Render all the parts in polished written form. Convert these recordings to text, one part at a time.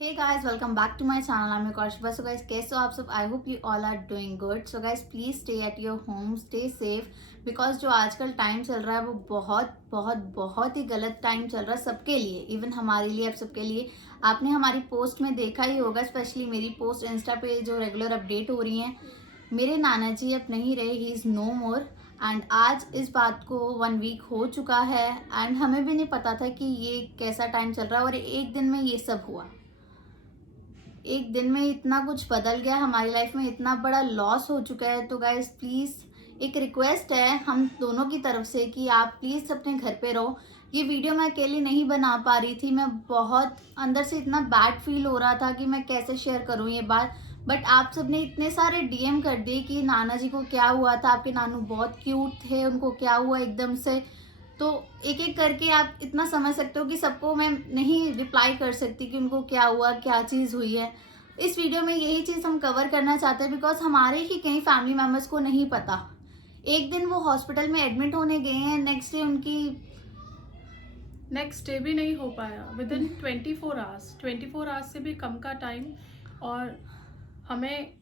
Hey guys, welcome back to my channel. I am Kaushika. So guys, कैसे हो आप सब? I hope you all are doing good. So guys, please stay at your home, stay safe, because जो आजकल time चल रहा है वो बहुत बहुत बहुत ही गलत टाइम चल रहा है सबके लिए, इवन हमारे लिए, अब सबके लिए। आपने हमारी पोस्ट में देखा ही होगा, स्पेशली मेरी पोस्ट इंस्टा पे जो रेगुलर अपडेट हो रही हैं। मेरे नाना जी अब नहीं रहे, he is no more. And आज इस बात को 1 वीक हो चुका है एंड हमें भी नहीं पता था कि ये कैसा टाइम चल रहा है और एक दिन में ये सब हुआ। एक दिन में इतना कुछ बदल गया हमारी लाइफ में, इतना बड़ा लॉस हो चुका है। तो गाइस प्लीज़ एक रिक्वेस्ट है हम दोनों की तरफ से कि आप प्लीज़ अपने घर पे रहो। ये वीडियो मैं अकेली नहीं बना पा रही थी, मैं बहुत अंदर से इतना बैड फील हो रहा था कि मैं कैसे शेयर करूं ये बात। बट आप सबने इतने सारे डीएम कर दिए कि नाना जी को क्या हुआ था, आपके नानू बहुत क्यूट थे, उनको क्या हुआ एकदम से। तो एक एक करके आप इतना समझ सकते हो कि सबको मैं नहीं रिप्लाई कर सकती कि उनको क्या हुआ, क्या चीज़ हुई है। इस वीडियो में यही चीज़ हम कवर करना चाहते हैं बिकॉज हमारे ही कई फैमिली मेम्बर्स को नहीं पता। एक दिन वो हॉस्पिटल में एडमिट होने गए हैं, नेक्स्ट डे भी नहीं हो पाया। विद इन 24 आवर्स से भी कम का टाइम। और हमें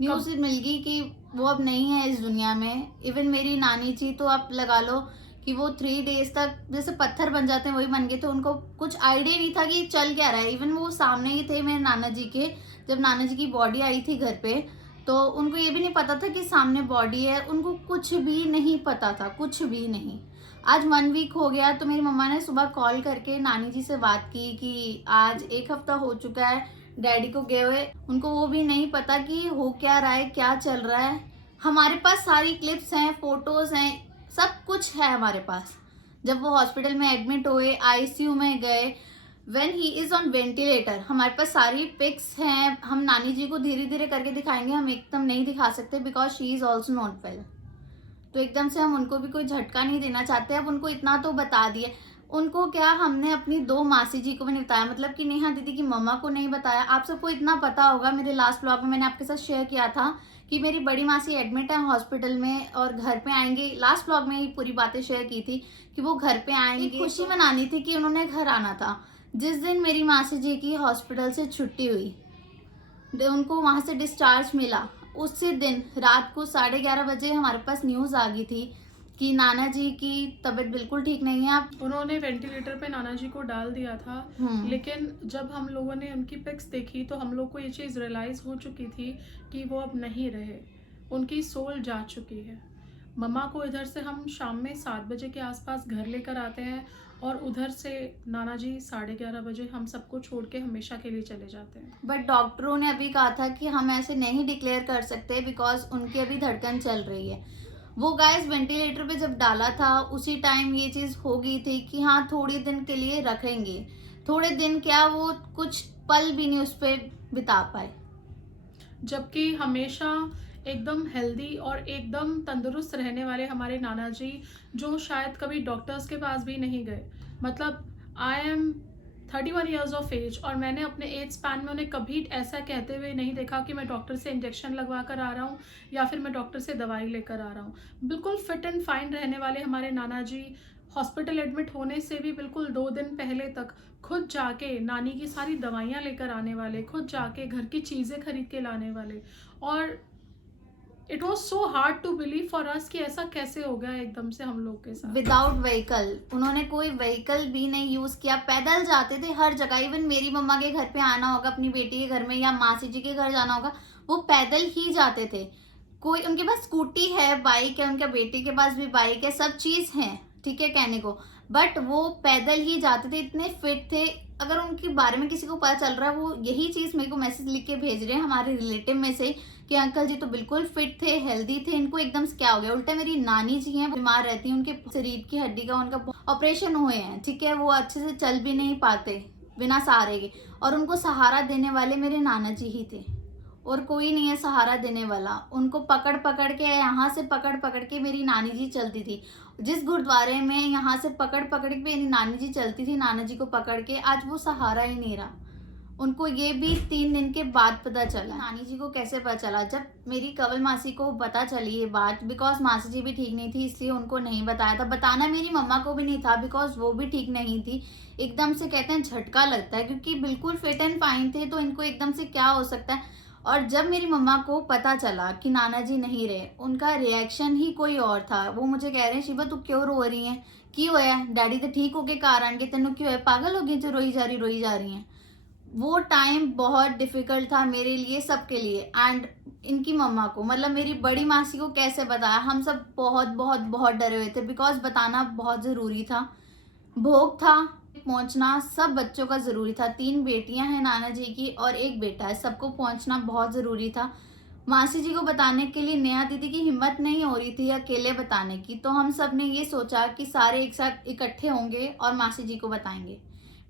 न्यूज़ मिल गई कि वो अब नहीं है इस दुनिया में। इवन मेरी नानी जी तो आप लगा लो कि वो 3 डेज तक जैसे पत्थर बन जाते हैं वही बन गए थे, उनको कुछ आइडिया नहीं था कि चल क्या रहा है। इवन वो सामने ही थे मेरे नाना जी के, जब नाना जी की बॉडी आई थी घर पे, तो उनको ये भी नहीं पता था कि सामने बॉडी है, उनको कुछ भी नहीं पता था, कुछ भी नहीं। आज 1 वीक हो गया तो मेरी मम्मा ने सुबह कॉल करके नानी जी से बात की कि आज 1 हफ्ता हो चुका है डैडी को गए हुए, उनको वो भी नहीं पता कि हो क्या रहा है, क्या चल रहा है। हमारे पास सारी क्लिप्स हैं, फोटोज हैं, सब कुछ है हमारे पास। जब वो हॉस्पिटल में एडमिट हुए, आईसीयू में गए, when he is on ventilator, हमारे पास सारी पिक्स हैं। हम नानी जी को धीरे धीरे करके दिखाएंगे, हम एकदम नहीं दिखा सकते because she is also not well. तो एकदम से हम उनको भी कोई झटका नहीं देना चाहते। अब उनको इतना तो बता दिए। उनको क्या, हमने अपनी 2 मासी जी को भी नहीं बताया, मतलब कि नेहा दीदी की मम्मा को नहीं बताया। आप सबको इतना पता होगा, मेरे लास्ट ब्लॉग में मैंने आपके साथ शेयर किया था कि मेरी बड़ी मासी एडमिट है हॉस्पिटल में और घर पे आएंगे। लास्ट ब्लॉग में ही पूरी बातें शेयर की थी कि वो घर पे आएंगे, खुशी मनानी थी कि उन्होंने घर आना था। जिस दिन मेरी मासी जी की हॉस्पिटल से छुट्टी हुई, उनको वहां से डिस्चार्ज मिला, उसी दिन रात को 11:30 बजे हमारे पास न्यूज़ आ गई थी कि नाना जी की तबीयत बिल्कुल ठीक नहीं है। आप उन्होंने वेंटिलेटर पे नाना जी को डाल दिया था। लेकिन जब हम लोगों ने उनकी पिक्स देखी तो हम लोग को ये चीज़ रियलाइज़ हो चुकी थी कि वो अब नहीं रहे, उनकी सोल जा चुकी है। मम्मा को इधर से हम शाम में 7 बजे के आसपास घर लेकर आते हैं और उधर से नाना जी 11:30 बजे हम सबको छोड़ के हमेशा के लिए चले जाते हैं। बट डॉक्टरों ने अभी कहा था कि हम ऐसे नहीं डिक्लेयर कर सकते बिकॉज उनकी अभी धड़कन चल रही है। वो गाइस वेंटिलेटर पे जब डाला था उसी टाइम ये चीज़ हो गई थी कि हाँ थोड़ी दिन के लिए रखेंगे। थोड़े दिन क्या, वो कुछ पल भी नहीं उस पर बिता पाए। जबकि हमेशा एकदम हेल्दी और एकदम तंदुरुस्त रहने वाले हमारे नाना जी, जो शायद कभी डॉक्टर्स के पास भी नहीं गए। मतलब I am 31 years of age और मैंने अपने एज स्पैन में उन्हें कभी ऐसा कहते हुए नहीं देखा कि मैं डॉक्टर से इंजेक्शन लगवा कर आ रहा हूँ या फिर मैं डॉक्टर से दवाई लेकर आ रहा हूँ। बिल्कुल फिट एंड फाइन रहने वाले हमारे नाना जी हॉस्पिटल एडमिट होने से भी बिल्कुल 2 दिन पहले तक खुद जाके नानी की सारी दवाइयाँ लेकर आने वाले, खुद जाके घर की चीज़ें खरीद के लाने वाले। और it was so hard to believe for us कि ऐसा कैसे हो गया एकदम से हम लोग के साथ। विदाउट व्हीकल, उन्होंने कोई व्हीकल भी नहीं यूज किया, पैदल जाते थे हर जगह। इवन मेरी मम्मा के घर पे आना होगा, अपनी बेटी के घर में या मासी जी के घर जाना होगा, वो पैदल ही जाते थे। कोई उनके पास स्कूटी है, बाइक है, उनके बेटी के पास भी बाइक है, सब चीज है, ठीक है कहने को, बट वो पैदल ही जाते थे, इतने फिट थे। अगर उनके बारे में किसी को पता चल रहा है, वो यही चीज मेरे को मैसेज लिख के भेज रहे हैं हमारे रिलेटिव में से कि अंकल जी तो बिल्कुल फिट थे, हेल्दी थे, इनको एकदम से क्या हो गया। उल्टा मेरी नानी जी हैं, बीमार रहती हैं, उनके शरीर की हड्डी का उनका ऑपरेशन हुए हैं, ठीक है, वो अच्छे से चल भी नहीं पाते बिना सहारे के, और उनको सहारा देने वाले मेरे नाना जी ही थे और कोई नहीं है सहारा देने वाला। उनको पकड़ पकड़ के, यहाँ से पकड़ पकड़ के मेरी नानी जी चलती थी। जिस गुरुद्वारे में यहाँ से पकड़ पकड़ के मेरी नानी जी चलती थी, नाना जी को पकड़ के, आज वो सहारा ही नहीं रहा। उनको ये भी 3 दिन के बाद पता चला। नानी जी को कैसे पता चला? जब मेरी कंवल मासी को पता चली ये बात, बिकॉज मासी जी भी ठीक नहीं थी इसलिए उनको नहीं बताया था। बताना मेरी मम्मा को भी नहीं था बिकॉज वो भी ठीक नहीं थी। एकदम से कहते हैं झटका लगता है, क्योंकि बिल्कुल फिट एंड फाइन थे, तो इनको एकदम से क्या हो सकता है। और जब मेरी मम्मा को पता चला कि नाना जी नहीं रहे, उनका रिएक्शन ही कोई और था। वो मुझे कह रहे हैं, शिवा तू क्यों रो रही है, क्यों होया? डैडी तो ठीक हो के कारण के, तेनों क्यों है? पागल हो गई जो रोई जा रही है। वो टाइम बहुत डिफिकल्ट था मेरे लिए, सबके लिए। एंड इनकी मम्मा को, मतलब मेरी बड़ी मासी को कैसे बताया? हम सब बहुत बहुत बहुत डरे हुए थे, बिकॉज बताना बहुत ज़रूरी था। भोग था, पहुंचना सब बच्चों का ज़रूरी था। 3 बेटियां हैं नाना जी की और 1 बेटा है, सबको पहुंचना बहुत ज़रूरी था। मासी जी को बताने के लिए नेहा दीदी की हिम्मत नहीं हो रही थी अकेले बताने की, तो हम सब ने ये सोचा कि सारे एक साथ इकट्ठे होंगे और मासी जी को बताएंगे।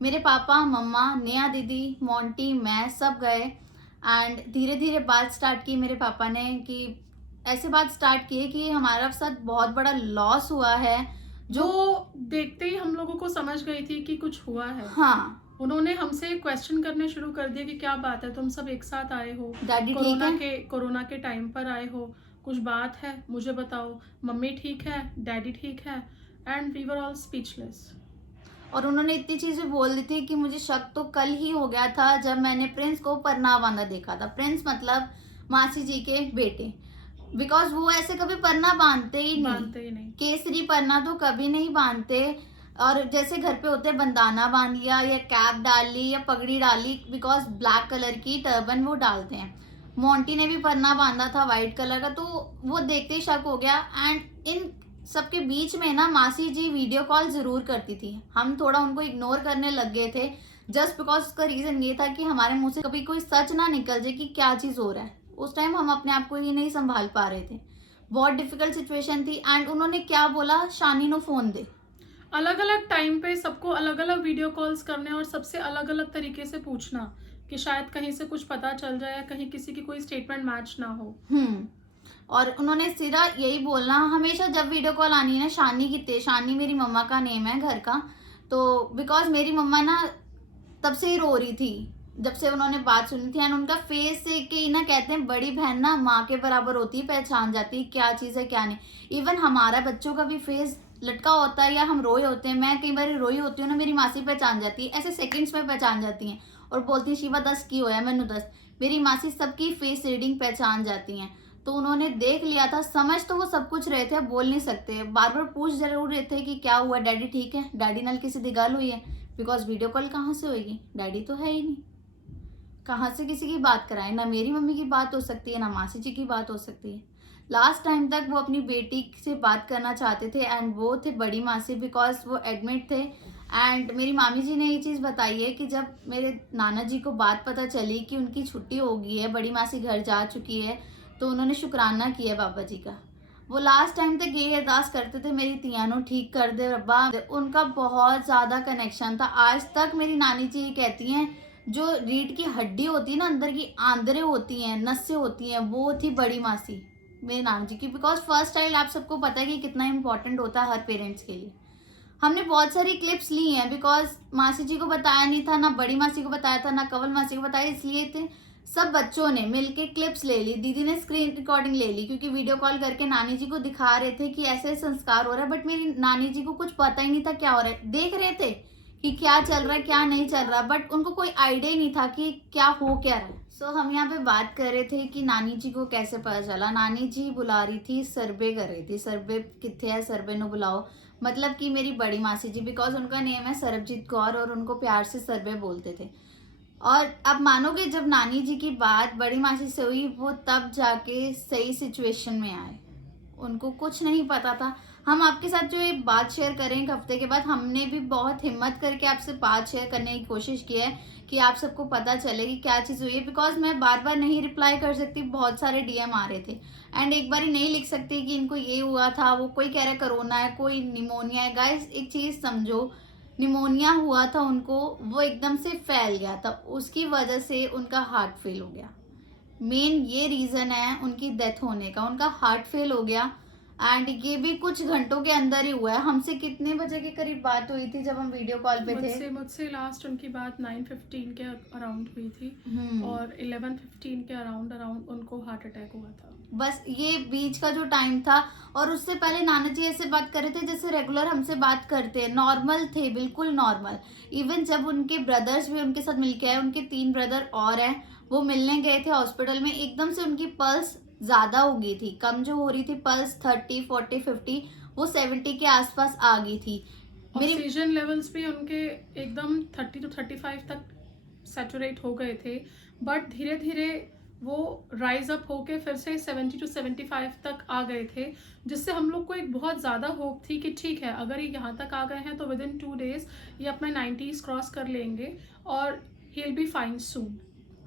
मेरे पापा, मम्मा, नेहा दीदी, मोंटी, मैं सब गए। एंड धीरे धीरे बात स्टार्ट की मेरे पापा ने, कि ऐसे बात स्टार्ट की है कि हमारा साथ बहुत बड़ा लॉस हुआ है। जो देखते ही हम लोगों को समझ गई थी कि कुछ हुआ है। हाँ, उन्होंने हमसे क्वेश्चन करने शुरू कर दिए कि क्या बात है, तुम सब एक साथ आए हो, डैडी ठीक है? कोरोना के टाइम पर आए हो, कुछ बात है मुझे बताओ, मम्मी ठीक है, डैडी ठीक है। And we were all speechless. और उन्होंने इतनी चीजें बोल दी थी कि मुझे शक तो कल ही हो गया था जब मैंने प्रिंस को परना बांधा देखा था। प्रिंस मतलब मासी जी के बेटे, बिकॉज वो ऐसे कभी परना बांधते ही नहीं। केसरी परना तो कभी नहीं बांधते। और जैसे घर पे होते हैं, बंदाना बांध लिया या कैप डाल ली या पगड़ी डाली, बिकॉज ब्लैक कलर की टर्बन वो डालते हैं। मोंटी ने भी परना बांधा था वाइट कलर का, तो वो देखते ही शक हो गया। एंड इन सबके बीच में ना मासी जी वीडियो कॉल जरूर करती थी। हम थोड़ा उनको इग्नोर करने लग गए थे, जस्ट बिकॉज उसका रीजन ये था कि हमारे मुंह से कभी कोई सच ना निकल जाए कि क्या चीज हो रहा है। उस टाइम हम अपने आप को ही नहीं संभाल पा रहे थे, बहुत डिफिकल्ट सिचुएशन थी। एंड उन्होंने क्या बोला, शानी नो फोन दे। अलग अलग टाइम पे सबको अलग अलग वीडियो कॉल्स करने और सबसे अलग अलग तरीके से पूछना कि शायद कहीं से कुछ पता चल जाए या कहीं किसी की कोई स्टेटमेंट मैच ना हो। और उन्होंने सीधा यही बोलना, हमेशा जब वीडियो कॉल आनी है ना, शानी की, शानी मेरी मम्मा का नेम है घर का, तो बिकॉज मेरी मम्मा ना तब से ही रो रही थी जब से उन्होंने बात सुनी थी। एंड उनका फेस से के ना, कहते हैं बड़ी बहन ना माँ के बराबर होती है, पहचान जाती है क्या चीज़ है क्या नहीं। इवन हमारा बच्चों का भी फेस लटका होता है या हम रोए होते हैं, मैं कई बार रोई होती हूँ ना, मेरी मासी पहचान जाती है, ऐसे सेकंड्स में पहचान जाती हैं और बोलती है शिवा 10 की होया, मैनू 10। मेरी मासी सबकी फेस रीडिंग पहचान जाती हैं। तो उन्होंने देख लिया था, समझ तो वो सब कुछ रहे थे, बोल नहीं सकते, बार बार पूछ जरूर रहे थे कि क्या हुआ, डैडी ठीक है, डैडी नाल किसी दी गल हुई है, बिकॉज वीडियो कॉल कहाँ से होगी, डैडी तो है ही नहीं, कहाँ से किसी की बात कराएं? ना मेरी मम्मी की बात हो सकती है, ना मासी जी की बात हो सकती है। लास्ट टाइम तक वो अपनी बेटी से बात करना चाहते थे, एंड वो थे बड़ी मासी, बिकॉज वो एडमिट थे। एंड मेरी मामी जी ने ये चीज़ बताई है कि जब मेरे नाना जी को बात पता चली कि उनकी छुट्टी हो गई है, बड़ी मासी घर जा चुकी है, तो उन्होंने शुक्राना किया बाबा जी का। वो लास्ट टाइम तक यही अरदास करते थे, मेरी तियानो ठीक कर दे रब्बा। उनका बहुत ज़्यादा कनेक्शन था। आज तक मेरी नानी जी ये कहती हैं, जो रीढ़ की हड्डी होती है ना, अंदर की आंदरें होती हैं, नसें होती हैं, वो थी बड़ी मासी मेरे नाम जी की। बिकॉज फर्स्ट चाइल्ड आप सबको पता है कि कितना इंपॉर्टेंट होता है हर पेरेंट्स के लिए। हमने बहुत सारी क्लिप्स ली हैं, बिकॉज मासी जी को बताया नहीं था, ना बड़ी मासी को बताया था, ना कंवल मासी को बताया, इसलिए थे सब बच्चों ने मिलके क्लिप्स ले ली। दीदी ने स्क्रीन रिकॉर्डिंग ले ली, क्योंकि वीडियो कॉल करके नानी जी को दिखा रहे थे कि ऐसे संस्कार हो रहा है। बट मेरी नानी जी को कुछ पता ही नहीं था क्या हो रहा है, देख रहे थे कि क्या चल रहा है क्या नहीं चल रहा, बट उनको कोई आइडिया ही नहीं था कि क्या हो क्या रहा है। सो हम यहाँ पे बात कर रहे थे कि नानी जी को कैसे पता चला। नानी जी बुला रही थी, सर्वे कर रही थी। सर्वे कितने है, सर्वे नो बुलाओ, मतलब कि मेरी बड़ी मासी जी, बिकॉज उनका नेम है सरबजीत कौर और उनको प्यार से सर्वे बोलते थे। और अब मानोगे, जब नानी जी की बात बड़ी मासी से हुई, वो तब जाके सही सिचुएशन में आए। उनको कुछ नहीं पता था। हम आपके साथ जो ये बात शेयर करें एक हफ्ते के बाद, हमने भी बहुत हिम्मत करके आपसे बात शेयर करने की कोशिश की है कि आप सबको पता चले कि क्या चीज़ हुई है। बिकॉज मैं बार बार नहीं रिप्लाई कर सकती, बहुत सारे डीएम आ रहे थे, एंड एक बार ही नहीं लिख सकती कि इनको ये हुआ था, वो कोई कह रहा है कोरोना है, कोई निमोनिया है। गाइस एक चीज़ समझो, निमोनिया हुआ था उनको, वो एकदम से फैल गया था, उसकी वजह से उनका हार्ट फेल हो गया। मेन ये रीज़न है उनकी डेथ होने का, उनका हार्ट फेल हो गया। एंड ये भी कुछ घंटों के अंदर ही हुआ है। हमसे कितने बजे के करीब बात हुई थी जब हम वीडियो कॉल पे थे? मुझसे लास्ट उनकी बात 9:15 के अराउंड हुई थी हम्म। और 11:15 के अराउंड उनको हार्ट अटैक हुआ था। बस ये बीच का जो टाइम था, और उससे पहले नाना जी ऐसे बात कर रहे थे जैसे रेगुलर हमसे बात करते हैं, नॉर्मल थे, बिल्कुल नॉर्मल। इवन जब उनके ब्रदर्स भी उनके साथ मिलके आए, उनके 3 ब्रदर और हैं, वो मिलने गए थे हॉस्पिटल में, एकदम से उनकी पल्स ज़्यादा हो गई थी, कम जो हो रही थी पल्स 30, 40, 50, वो 70 के आसपास आ गई थी। मेरी ऑक्सीजन लेवल्स भी उनके एकदम 30 to 35 तक सैचुरेट हो गए थे, बट धीरे धीरे वो राइज अप होके फिर से 70 to 75 तक आ गए थे, जिससे हम लोग को एक बहुत ज़्यादा होप थी कि ठीक है, अगर ये यहाँ तक आ गए हैं तो विद इन 2 days ये अपना 90s क्रॉस कर लेंगे और ही विल बी फाइन सून।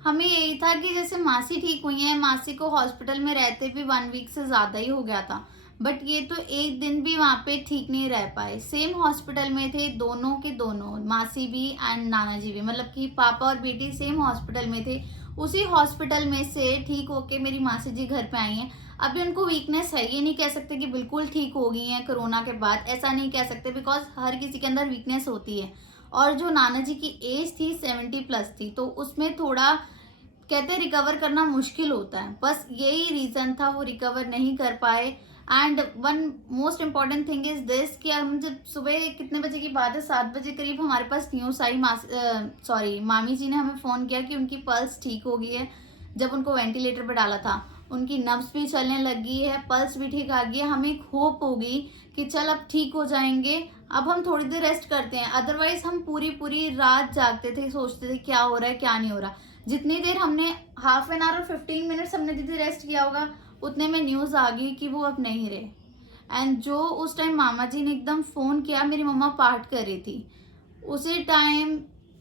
हमें यही था कि जैसे मासी ठीक हुई हैं, मासी को हॉस्पिटल में रहते भी 1 वीक से ज़्यादा ही हो गया था, बट ये तो एक दिन भी वहाँ पे ठीक नहीं रह पाए। सेम हॉस्पिटल में थे दोनों के दोनों, मासी भी एंड नाना जी भी, मतलब कि पापा और बेटी सेम हॉस्पिटल में थे। उसी हॉस्पिटल में से ठीक होके मेरी मासी जी घर पे आई हैं। अभी उनको वीकनेस है, ये नहीं कह सकते कि बिल्कुल ठीक हो गई हैं कोरोना के बाद, ऐसा नहीं कह सकते, बिकॉज हर किसी के अंदर वीकनेस होती है। और जो नाना जी की एज थी 70 प्लस थी, तो उसमें थोड़ा कहते हैं रिकवर करना मुश्किल होता है, बस यही रीज़न था, वो रिकवर नहीं कर पाए। And one most important thing is this कि हम जब सुबह कितने बजे की बात है, 7 बजे करीब हमारे पास न्यूज़ आई, मामी जी ने हमें फ़ोन किया कि उनकी पल्स ठीक हो गई है। जब उनको वेंटिलेटर पर डाला था, उनकी नब्ज भी चलने लगी है, पल्स भी ठीक आ गई है। हमें एक होप हो गई कि चल अब ठीक हो जाएंगे, अब हम थोड़ी देर रेस्ट करते हैं। अदरवाइज हम पूरी पूरी रात जागते थे, सोचते थे क्या हो रहा है क्या नहीं हो रहा। जितनी देर हमने हाफ एन आवर और 15 मिनट्स हमने दीदी रेस्ट किया होगा, उतने में न्यूज़ आ गई कि वो अब नहीं रहे। एंड जो उस टाइम मामा जी ने एकदम फ़ोन किया, मेरी मम्मा पाठ कर रही थी, उसी टाइम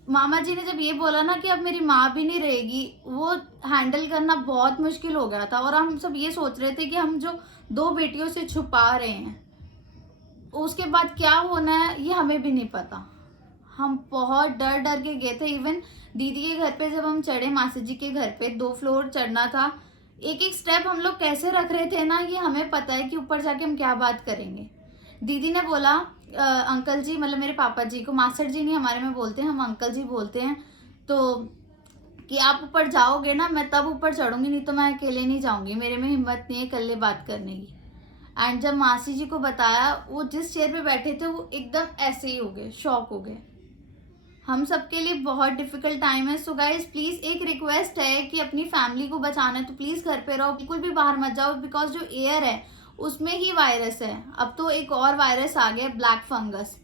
मामा जी ने जब ये बोला ना कि अब मेरी माँ भी नहीं रहेगी, वो हैंडल करना बहुत मुश्किल हो गया था। और हम सब ये सोच रहे थे कि हम जो 2 बेटियों से छुपा रहे हैं, उसके बाद क्या होना है ये हमें भी नहीं पता। हम बहुत डर डर के गए थे। इवन दीदी के घर पे जब हम चढ़े, मासी जी के घर पे 2 फ्लोर चढ़ना था, एक एक स्टेप हम लोग कैसे रख रहे थे ना, ये हमें पता है कि ऊपर जाके हम क्या बात करेंगे। दीदी ने बोला अंकल जी, मतलब मेरे पापा जी को मास्टर जी नहीं हमारे में बोलते हैं, हम अंकल जी बोलते हैं, तो कि आप ऊपर जाओगे ना मैं तब ऊपर चढ़ूंगी, नहीं तो मैं अकेले नहीं जाऊंगी, मेरे में हिम्मत नहीं है अकेले बात करने की। एंड जब मासी जी को बताया, वो जिस चेयर पे बैठे थे वो एकदम ऐसे ही हो गए, शॉक हो गए। हम सबके लिए बहुत डिफिकल्ट टाइम है। सो गाइज प्लीज़ एक रिक्वेस्ट है कि अपनी फैमिली को बचाना है तो प्लीज़ घर पे रहो, बिल्कुल भी बाहर मत जाओ, बिकॉज जो एयर है उसमें ही वायरस है। अब तो एक और वायरस आ गया, ब्लैक फंगस।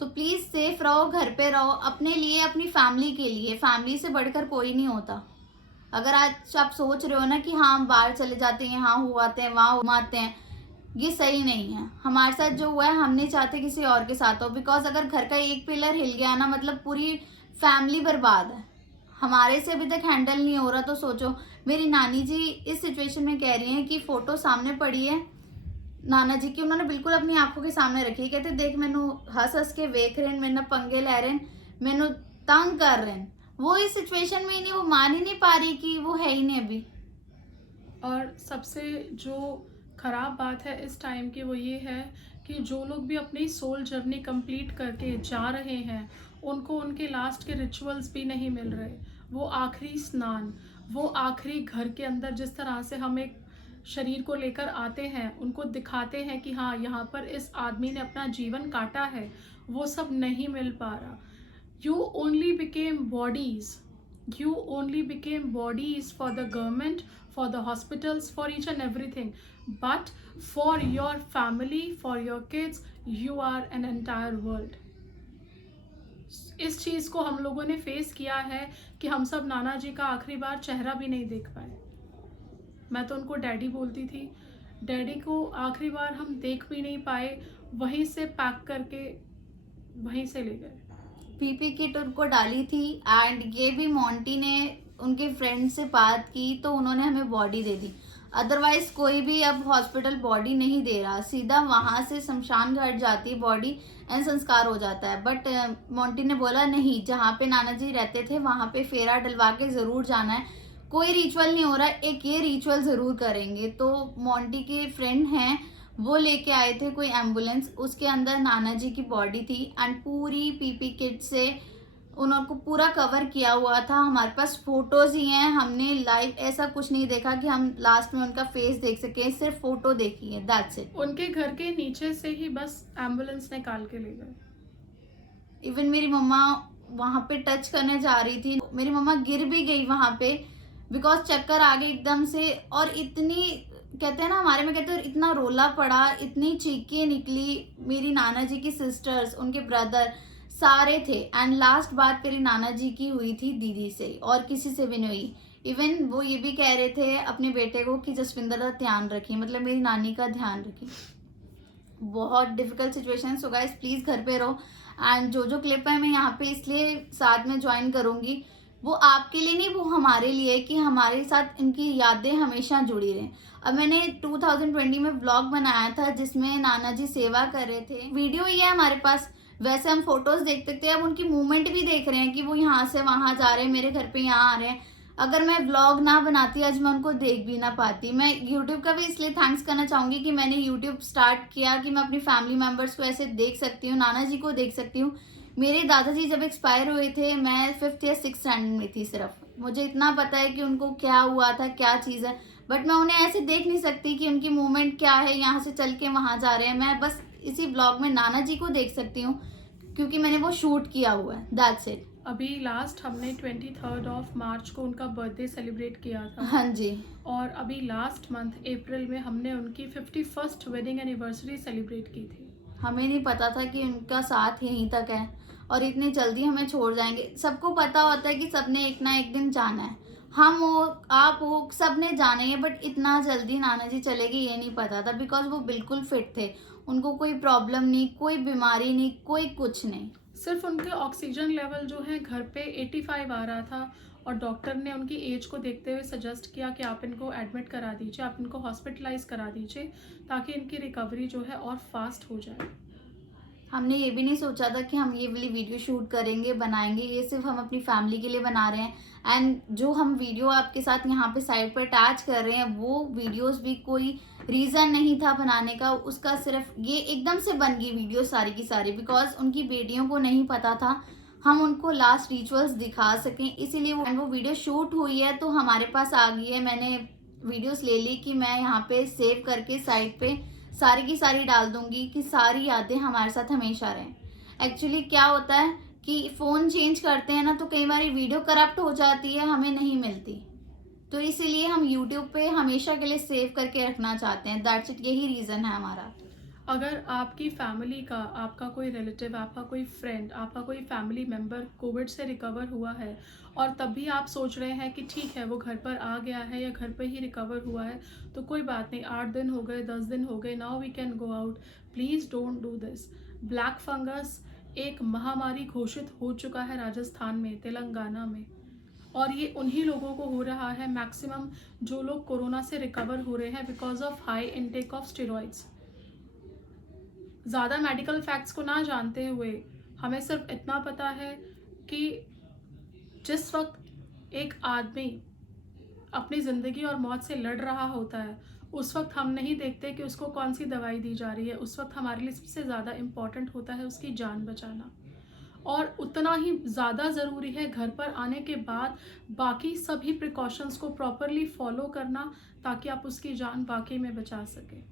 तो प्लीज़ सेफ रहो, घर पे रहो, अपने लिए, अपनी फैमिली के लिए। फैमिली से बढ़कर कोई नहीं होता। अगर आज आप सोच रहे हो ना कि हाँ हम बाहर चले जाते हैं, यहाँ हुआ आते हैं, वहाँ घुमाते हैं, ये सही नहीं है। हमारे साथ जो हुआ है हम नहीं चाहते किसी और के साथ हो, बिकॉज अगर घर का एक पिलर हिल गया ना, मतलब पूरी फैमिली बर्बाद है। हमारे से अभी तक हैंडल नहीं हो रहा, तो सोचो। मेरी नानी जी इस सिचुएशन में कह रही हैं कि फ़ोटो सामने पड़ी है नाना जी की, उन्होंने बिल्कुल अपनी आंखों के सामने रखी है। कहते देख मैनू हंस हंस के वेख रहे हैं, मेरे ना पंगे ले रहे हैं, मैनू तंग कर रहे हैं। वो इस सिचुएशन में ही नहीं, वो मान ही नहीं पा रही कि वो है ही नहीं अभी। और सबसे जो ख़राब बात है इस टाइम की वो ये है कि जो लोग भी अपनी सोल जर्नी कंप्लीट करके जा रहे हैं, उनको उनके लास्ट के रिचुअल्स भी नहीं मिल रहे। वो आखिरी स्नान, वो आखिरी घर के अंदर जिस तरह से हम एक शरीर को लेकर आते हैं, उनको दिखाते हैं कि हाँ यहाँ पर इस आदमी ने अपना जीवन काटा है, वो सब नहीं मिल पा रहा। You only became bodies. You only became bodies for the government, for the hospitals, for each and everything. But for your family, for your kids, you are an entire world. इस चीज़ को हम लोगों ने फेस किया है कि हम सब नाना जी का आखिरी बार चेहरा भी नहीं देख पाए। मैं तो उनको डैडी बोलती थी। डैडी को आखिरी बार हम देख भी नहीं पाए, वहीं से पैक करके वहीं से ले गए। पीपी किट उनको डाली थी। एंड ये भी मोंटी ने उनके फ्रेंड से बात की तो उन्होंने हमें बॉडी दे दी। अदरवाइज कोई भी अब हॉस्पिटल बॉडी नहीं दे रहा, सीधा वहाँ से शमशान घाट जाती है बॉडी एंड संस्कार हो जाता है। बट मोंटी ने बोला नहीं, जहाँ पे नाना जी रहते थे वहाँ पे फेरा डलवा के ज़रूर जाना है। कोई रिचुअल नहीं हो रहा, एक ये रिचुअल ज़रूर करेंगे। तो मोंटी के फ्रेंड हैं, वो लेके आए थे कोई एम्बुलेंस, उसके अंदर नाना जी की बॉडी थी एंड पूरी पीपी किट से उनको पूरा कवर किया हुआ था। हमारे पास फोटोज ही हैं, हमने लाइव ऐसा कुछ नहीं देखा कि हम लास्ट में उनका फेस देख सके, सिर्फ फोटो देखी है, दैट्स इट। उनके घर के नीचे से ही बस एम्बुलेंस निकाल के ले गए। इवन मेरी मम्मा वहां पे टच करने जा रही थी, मेरी मम्मा गिर भी गई वहां पे बिकॉज चक्कर आ गए एकदम से। और इतनी, कहते हैं ना हमारे में कहते हैं, इतना रोला पड़ा, इतनी चीखें निकली। मेरी नाना जी की सिस्टर्स, उनके ब्रदर सारे थे एंड लास्ट बात मेरी नाना जी की हुई थी दीदी से, और किसी से भी नहीं हुई। इवन वो ये भी कह रहे थे अपने बेटे को कि जसविंदर का ध्यान रखिए, मतलब मेरी नानी का ध्यान रखिए। बहुत difficult situation. So guys please घर पे रहो। एंड जो क्लिप है मैं यहाँ पे इसलिए साथ में ज्वाइन करूंगी, वो आपके लिए नहीं, वो हमारे लिए, कि हमारे साथ इनकी यादें हमेशा जुड़ी रहें। अब मैंने 2020 में व्लॉग बनाया था जिसमें नाना जी सेवा कर रहे थे, वीडियो ही है हमारे पास। वैसे हम फोटोज देख सकते हैं, अब उनकी मूवमेंट भी देख रहे हैं कि वो यहाँ से वहां जा रहे हैं, मेरे घर पे यहाँ आ रहे हैं। अगर मैं व्लॉग ना बनाती आज मैं उनको देख भी ना पाती। मैं यूट्यूब का भी इसलिए थैंक्स करना चाहूंगी कि मैंने यूट्यूब स्टार्ट किया कि मैं अपनी फैमिली मेम्बर्स को ऐसे देख सकती हूँ, नाना जी को देख सकती हूँ। मेरे दादाजी जब एक्सपायर हुए थे मैं 5th या 6th स्टैंडर्ड में थी, सिर्फ मुझे इतना पता है कि उनको क्या हुआ था, क्या चीज़ है, बट मैं उन्हें ऐसे देख नहीं सकती कि उनकी मूवमेंट क्या है, यहाँ से चल के वहाँ जा रहे हैं। मैं बस इसी ब्लॉग में नाना जी को देख सकती हूँ क्योंकि मैंने वो शूट किया हुआ है, दैट्स इट। अभी लास्ट हमने 23rd ऑफ मार्च को उनका बर्थडे सेलिब्रेट किया था। हाँ जी। और अभी लास्ट मंथ अप्रैल में हमने उनकी 51st वेडिंग एनिवर्सरी सेलिब्रेट की थी। हमें नहीं पता था कि उनका साथ यहीं तक है और इतनी जल्दी हमें छोड़ जाएंगे। सबको पता होता है कि सबने एक ना एक दिन जाना है, हम हो, आप हो, सबने जाना ही है, बट इतना जल्दी नाना जी चले गए ये नहीं पता था बिकॉज वो बिल्कुल फिट थे। उनको कोई प्रॉब्लम नहीं, कोई बीमारी नहीं, कोई कुछ नहीं। सिर्फ उनके ऑक्सीजन लेवल जो है घर पे 85 आ रहा था और डॉक्टर ने उनकी एज को देखते हुए सजेस्ट किया कि आप इनको एडमिट करा दीजिए, आप इनको हॉस्पिटलाइज करा दीजिए ताकि इनकी रिकवरी जो है और फास्ट हो जाए। हमने ये भी नहीं सोचा था कि हम ये वाली वीडियो शूट करेंगे, बनाएंगे, ये सिर्फ हम अपनी फैमिली के लिए बना रहे हैं। एंड जो हम वीडियो आपके साथ यहाँ पे साइड पर अटैच कर रहे हैं वो वीडियोस भी कोई रीज़न नहीं था बनाने का, उसका सिर्फ ये एकदम से बन गई वीडियो सारी की सारी बिकॉज उनकी बेटियों को नहीं पता था हम उनको लास्ट रिचुअल्स दिखा सकें, इसीलिए वो वीडियो शूट हुई है तो हमारे पास आ गई है। मैंने वीडियोस ले ली कि मैं यहाँ पे सेव करके साइड पे सारी की सारी डाल दूंगी कि सारी यादें हमारे साथ हमेशा रहें। एक्चुअली क्या होता है कि फ़ोन चेंज करते हैं ना तो कई बार वीडियो करप्ट हो जाती है, हमें नहीं मिलती, तो इसीलिए हम यूट्यूब पे हमेशा के लिए सेव करके रखना चाहते हैं, दैट्स इट, यही रीज़न है हमारा। अगर आपकी फैमिली का, आपका कोई रिलेटिव, आपका कोई फ्रेंड, आपका कोई फैमिली मेम्बर कोविड से रिकवर हुआ है और तब भी आप सोच रहे हैं कि ठीक है वो घर पर आ गया है या घर पर ही रिकवर हुआ है, तो कोई बात नहीं, 8 दिन हो गए, 10 दिन हो गए, now we can go out, please don't do this. Black fungus एक महामारी घोषित हो चुका है राजस्थान में, तेलंगाना में, और ये उन्हीं लोगों को हो रहा है मैक्सिमम जो लोग कोरोना से रिकवर हो रहे हैं because of high intake of steroids. ज़्यादा मेडिकल फैक्ट्स को ना जानते हुए हमें सिर्फ इतना पता है कि जिस वक्त एक आदमी अपनी ज़िंदगी और मौत से लड़ रहा होता है उस वक्त हम नहीं देखते कि उसको कौन सी दवाई दी जा रही है, उस वक्त हमारे लिए सबसे ज़्यादा इम्पॉर्टेंट होता है उसकी जान बचाना। और उतना ही ज़्यादा ज़रूरी है घर पर आने के बाद बाकी सभी प्रिकॉशंस को प्रॉपरली फॉलो करना ताकि आप उसकी जान वाकई में बचा सकें।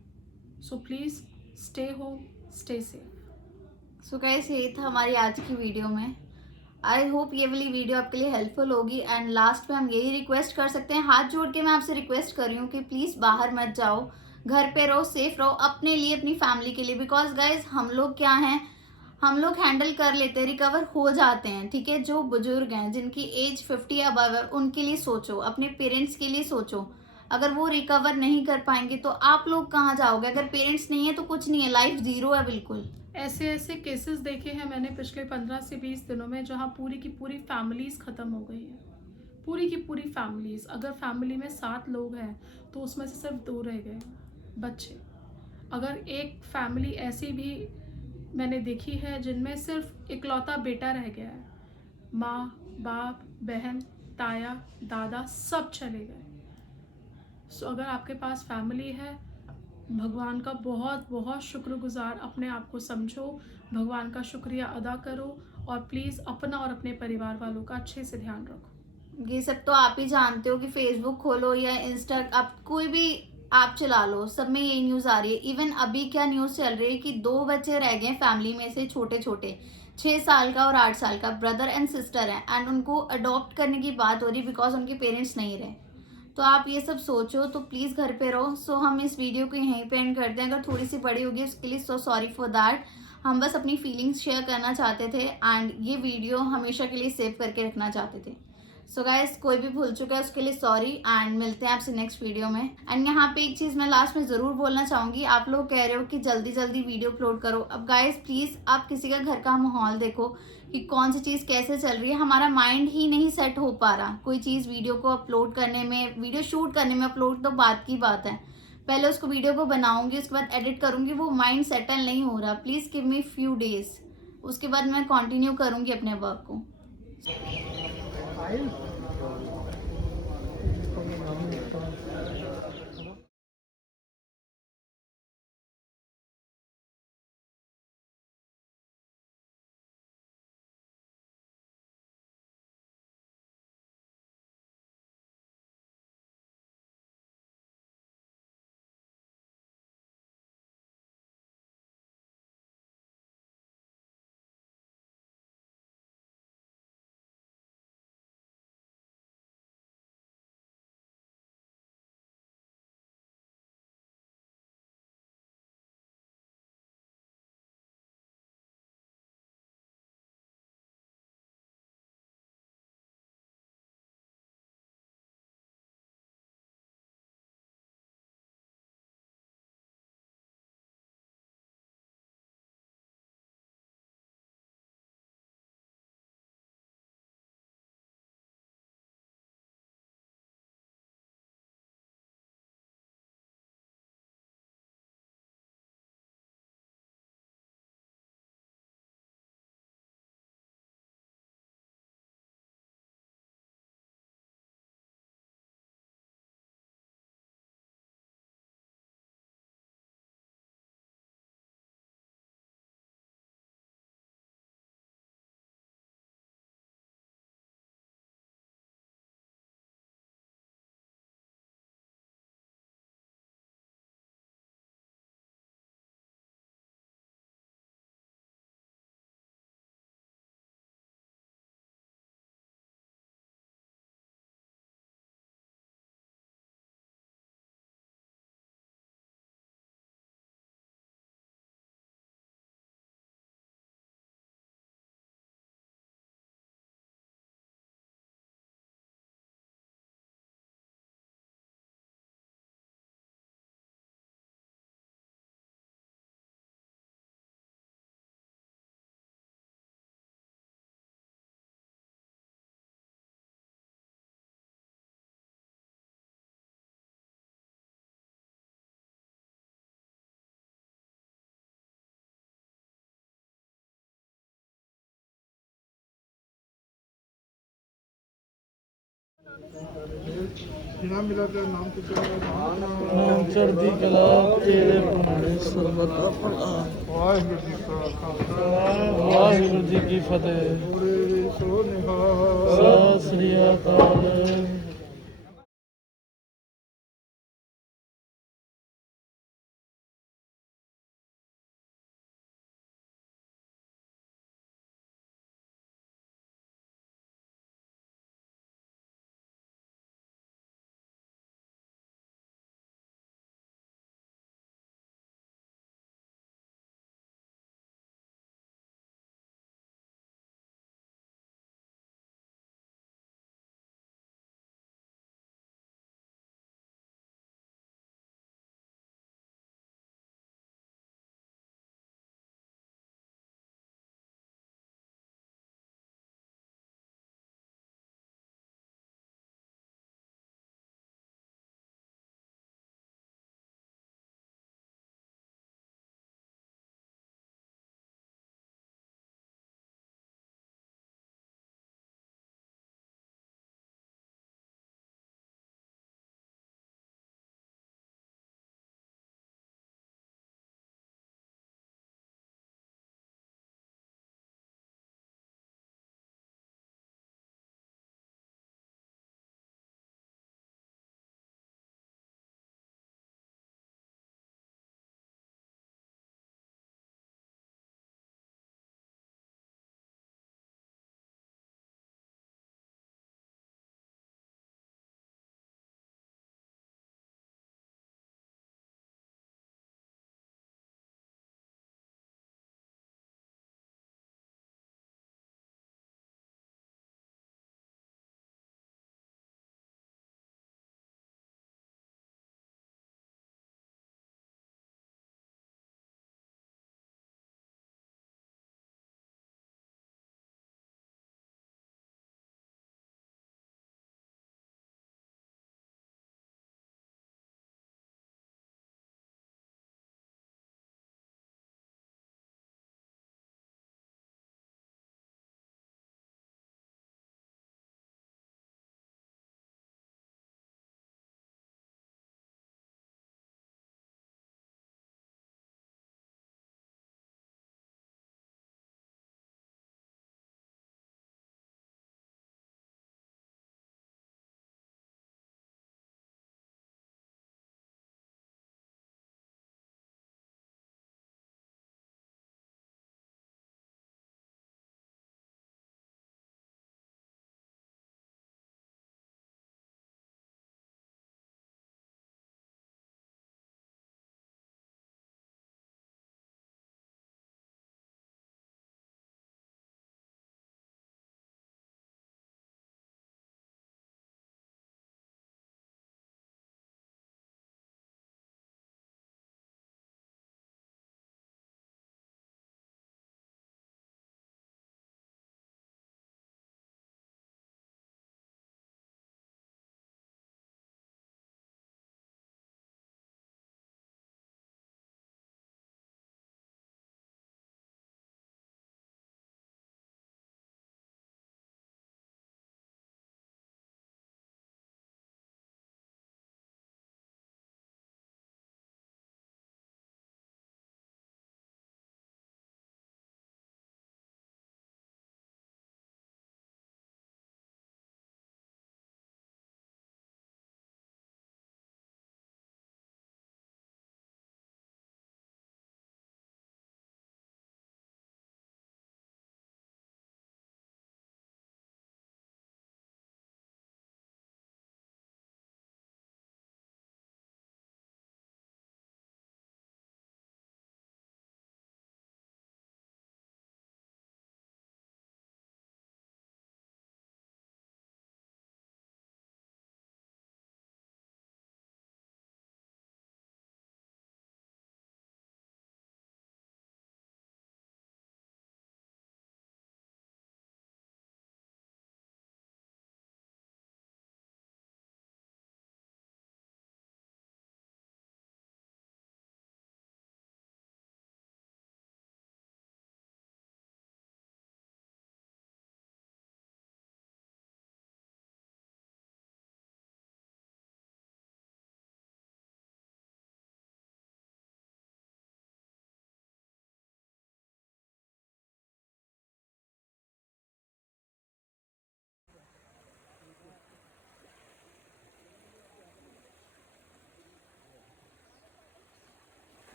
So please stay home, stay safe. So guys ये था हमारी आज की वीडियो में। आई होप ये वाली वीडियो आपके लिए हेल्पफुल होगी। एंड लास्ट पे हम यही रिक्वेस्ट कर सकते हैं, हाथ जोड़ के मैं आपसे रिक्वेस्ट कर रही हूँ कि प्लीज़ बाहर मत जाओ, घर पे रहो, सेफ रहो, अपने लिए, अपनी फैमिली के लिए, बिकॉज गाइज हम लोग क्या हैं, हम लोग हैंडल कर लेते हैं, रिकवर हो जाते हैं, ठीक है। जो बुजुर्ग हैं जिनकी एज 50 अबव है उनके लिए सोचो, अपने पेरेंट्स के लिए सोचो। अगर वो रिकवर नहीं कर पाएंगे तो आप लोग कहाँ जाओगे? अगर पेरेंट्स नहीं है तो कुछ नहीं है, लाइफ जीरो है बिल्कुल। ऐसे ऐसे केसेस देखे हैं मैंने पिछले 15 से 20 दिनों में जहाँ पूरी की पूरी फैमिलीज ख़त्म हो गई हैं, पूरी की पूरी फैमिलीज। अगर फैमिली में 7 लोग हैं तो उसमें से सिर्फ 2 रह गए बच्चे। अगर एक फैमिली ऐसी भी मैंने देखी है जिनमें सिर्फ इकलौता बेटा रह गया है, माँ, बाप, बहन, ताया, दादा सब चले गए। सो अगर आपके पास फैमिली है, भगवान का बहुत बहुत शुक्रगुजार अपने आप को समझो, भगवान का शुक्रिया अदा करो और प्लीज़ अपना और अपने परिवार वालों का अच्छे से ध्यान रखो। ये सब तो आप ही जानते हो कि फेसबुक खोलो या इंस्टा, आप कोई भी ऐप चला लो, सब में यही न्यूज़ आ रही है। इवन अभी क्या न्यूज़ चल रही है कि 2 बच्चे रह गए फैमिली में से छोटे-छोटे, 6 साल का और 8 साल का, ब्रदर एंड सिस्टर हैं, एंड उनको अडॉप्ट करने की बात हो रही है बिकॉज़ उनके पेरेंट्स नहीं रहे। तो आप ये सब सोचो तो प्लीज़ घर पे रहो। सो हम इस वीडियो को यहीं पे एंड करते हैं। अगर थोड़ी-सी बड़ी होगी उसके लिए सो सॉरी फॉर दैट। हम बस अपनी फीलिंग्स शेयर करना चाहते थे एंड ये वीडियो हमेशा के लिए सेव करके रखना चाहते थे। सो गाइस, कोई भी भूल चुका है उसके लिए सॉरी, एंड मिलते हैं आपसे नेक्स्ट वीडियो में। एंड यहाँ पे एक चीज़ मैं लास्ट में ज़रूर बोलना चाहूँगी, आप लोग कह रहे हो कि जल्दी जल्दी वीडियो अपलोड करो। अब गाइस प्लीज़ आप किसी का घर का माहौल देखो कि कौन सी चीज़ कैसे चल रही है। हमारा माइंड ही नहीं सेट हो पा रहा कोई चीज़ वीडियो को अपलोड करने में, वीडियो शूट करने में। अपलोड तो बात की बात है, पहले उसको वीडियो को बनाऊंगी, उसके बाद एडिट करूंगी, वो माइंड सेटल नहीं हो रहा। Please give me few days, उसके बाद मैं कंटिन्यू करूंगी अपने वर्क को। नाम मिला था, नाम तो ਨਾਮ ਚੜ੍ਹਦੀ ਕਲਾ ਤੇਰੇ ਭਾਣੇ ਸਰਬਤ ਆਪਣਾ। ਵਾਹਿਗੁਰੂ ਜੀ ਕਾ ਖਾਲਸਾ, ਵਾਹਿਗੁਰੂ ਜੀ ਕੀ ਫਤਿਹ। ਬੋਲੇ ਸੋ ਨਿਹਾਲ। ਸਤਿ ਸ੍ਰੀ ਅਕਾਲ।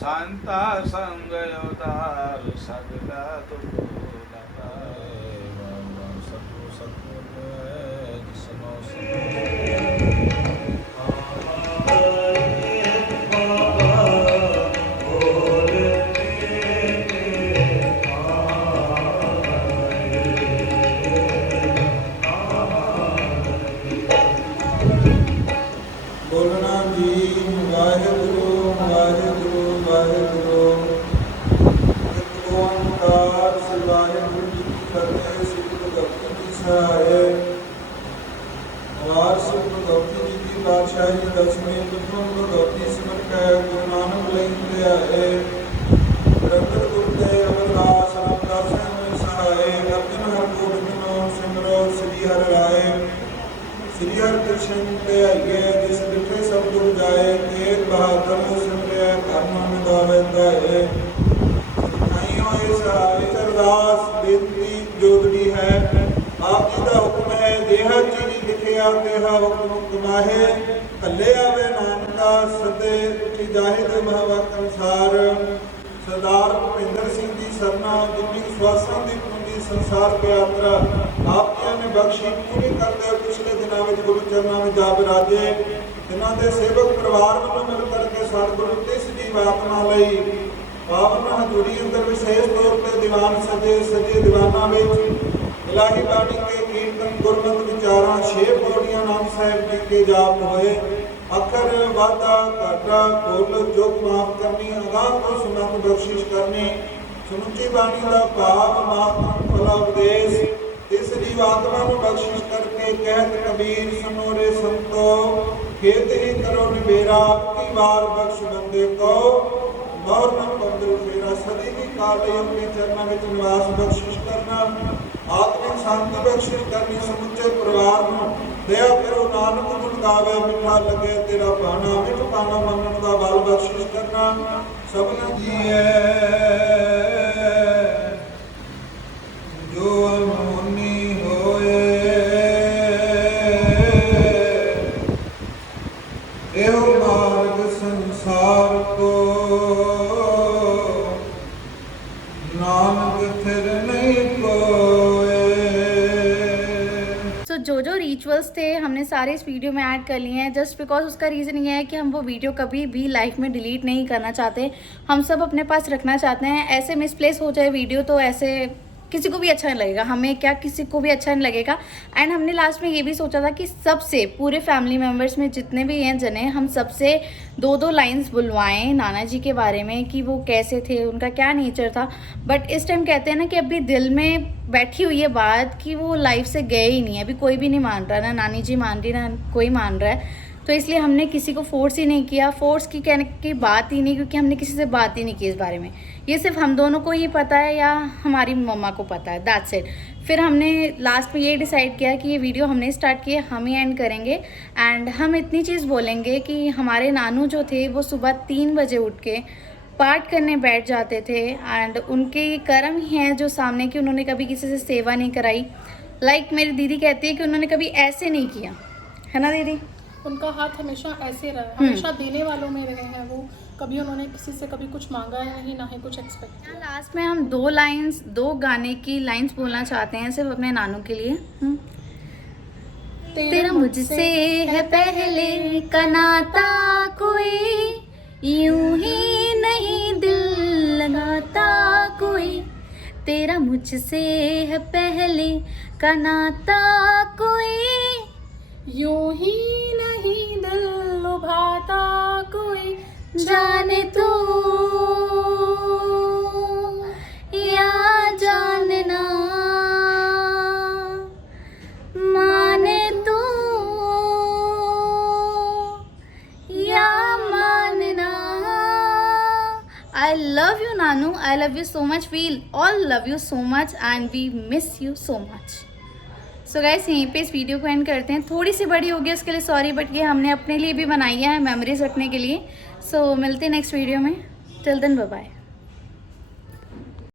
शांता संग उदार सगला दुलता सतु सतु जिसनो बोलना जी वाहिगुरु वाहिगुरु वाहिगुरु एक ओंकार से वाहिगुरु जी की फतेह श्री गुरु भक्ति की सहाय वार श्री गुरु भक्ति जी की पातशाही दसवीं प्रथम गुरु भक्ति सिमट है गुरु नानक लेते आए रंगत गुरते अमरदास रामदास में सहाय अर्जन हर गोविंद सिमरो श्री हर राय श्री हर कृष्ण ते आइए जिस बिठे सब दुख जाए तेग बहादुर सिमरे कर्म में दावेंदा है सिखाइयों इस अरदास बेनती जोगड़ी है आप जी का हुक्म है देहा चीनी लिखिया तेहा हुक्म गुनाहे कले आवे नानका सते उठी जाहिद महवक अनुसार सरदार भुपिंदर सिंह जी सरना जिन्नी स्वासां दी पूंजी संसार पे यात्रा आप जी ने बख्शी पूरी करते पिछले दिनों में गुरु चरणों में जा बिराजे इन्हों के सेवक परिवार वालों मिल करके सतगुरु तिस जीव आत्मा लई पावन हजूरी अंदर विशेष तौर पर दीवान सजे सजे दीवाना में इलाही बाणी के कीर्तन गुरमत विचारा 6 पौड़ियां नाम साहिब जी के जाप होए अखर वादा घाटा भुल चुक माफ करनी अगाह को सुनत बख्शिश करनी सुनुची बाणी का भाव मातम भला उपदेश इस जीव आत्मा को बख्शिश करके कहत कबीर सुनो रे संतो खेत ही करो निबेरा की बार बख्श बंदे को मोर न पंदर फेरा सदी की काल अपने चरणों में निवास बख्शिश करना आत्मिक शांति बख्शिश करनी समुचे परिवार को दया करो नानक गुण गावे मिठा लगे तेरा पाना मिठ पाना मनन का बल बख्शिश करना सबने जिए जो अनहोनी होए एहो मार्ग संसार को नानक फिर नहीं कोए। सो जो रिचुअल्स थे हमने सारे इस वीडियो में ऐड कर लिए हैं जस्ट बिकॉज उसका रीज़न ये है कि हम वो वीडियो कभी भी लाइफ में डिलीट नहीं करना चाहते, हम सब अपने पास रखना चाहते हैं। ऐसे मिसप्लेस हो जाए वीडियो तो ऐसे किसी को भी अच्छा नहीं लगेगा, हमें क्या किसी को भी अच्छा नहीं लगेगा। एंड हमने लास्ट में ये भी सोचा था कि सबसे पूरे फैमिली मेम्बर्स में जितने भी हैं जने हम सबसे 2-2 लाइंस बुलवाएं नाना जी के बारे में कि वो कैसे थे, उनका क्या नेचर था। बट इस टाइम कहते हैं ना कि अभी दिल में बैठी हुई है बात कि वो लाइफ से गए ही नहीं है, अभी कोई भी नहीं मान रहा, ना नानी जी मान रही ना कोई मान रहा है। तो इसलिए हमने किसी को फोर्स ही नहीं किया, फोर्स की कहने की बात ही नहीं, क्योंकि हमने किसी से बात ही नहीं की इस बारे में। ये सिर्फ हम दोनों को ही पता है या हमारी मम्मा को पता है, दैट्स इट। फिर हमने लास्ट में ये डिसाइड किया कि ये वीडियो हमने स्टार्ट किया, हम ही एंड करेंगे। एंड हम इतनी चीज़ बोलेंगे कि हमारे नानू जो थे वो सुबह 3 बजे उठ के पाठ करने बैठ जाते थे। एंड उनके कर्म ही हैं जो सामने कि उन्होंने कभी किसी से सेवा नहीं कराई। लाइक मेरी दीदी कहती है कि उन्होंने कभी ऐसे नहीं किया, है ना दीदी? उनका हाथ हमेशा ऐसे रहा, हमेशा देने वालों में रहे हैं वो, कभी उन्होंने किसी से कभी कुछ मांगा है नहीं, ना ही कुछ एक्सपेक्ट किया। लास्ट में हम 2 गाने की लाइंस बोलना चाहते हैं सिर्फ अपने नानू के लिए। तेरा मुझसे है पहले का नाता कोई, यूं ही नहीं दिल लगाता कोई। तेरा मुझसे है पहले का नाता कोई, यूं ही नहीं दिल लुभाता कोई। जाने तू या जानना, माने तू या मानना। I love you Nanu, I love you so much, we all love you so much and we miss you so much। So guys यहीं पे इस वीडियो को एंड करते हैं। थोड़ी सी बड़ी होगी उसके लिए सॉरी, बट ये हमने अपने लिए भी बनाई है मेमोरीज रखने के लिए। सो मिलते हैं नेक्स्ट वीडियो में, टिल देन बाय बाय।